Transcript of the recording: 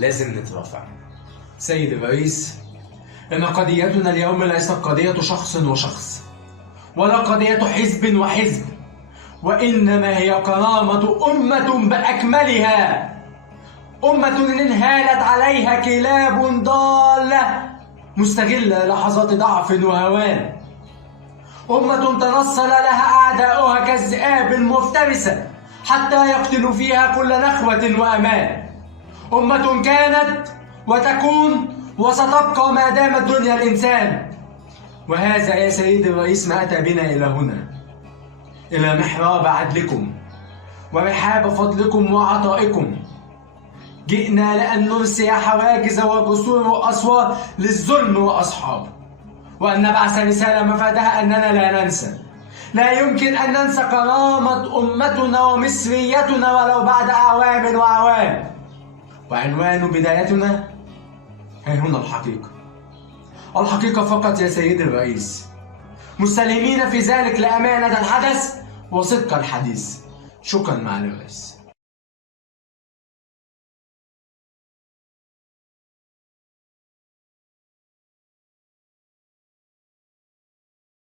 لازم نترافع. سيد الرئيس، إن قضيتنا اليوم ليست قضية شخص وشخص، ولا قضية حزب وحزب، وإنما هي كرامة أمة بأكملها، أمة انهالت عليها كلاب ضالة مستغلة لحظات ضعف وهوان، أمة تنصل لها أعداؤها كالذئاب المفترسة حتى يقتلوا فيها كل نخوة وأمان، أمة كانت وتكون وستبقى ما دامت دنيا الإنسان. وهذا يا سيد الرئيس ما أتى بنا إلى هنا، إلى محراب عدلكم ورحاب فضلكم وعطائكم. جئنا لأن نرسي حواجز وجسور وأسوار للظلم وأصحابه، وأن نبعث رسالة مفادها أننا لا ننسى، لا يمكن أن ننسى كرامة أمتنا ومصريتنا ولو بعد أعوام وأعوام. وعنوان بدايتنا ها هنا الحقيقة فقط يا سيد الرئيس، مستلهمين في ذلك لأمانة الحدث وصدق الحديث. شكرا معالي الرئيس.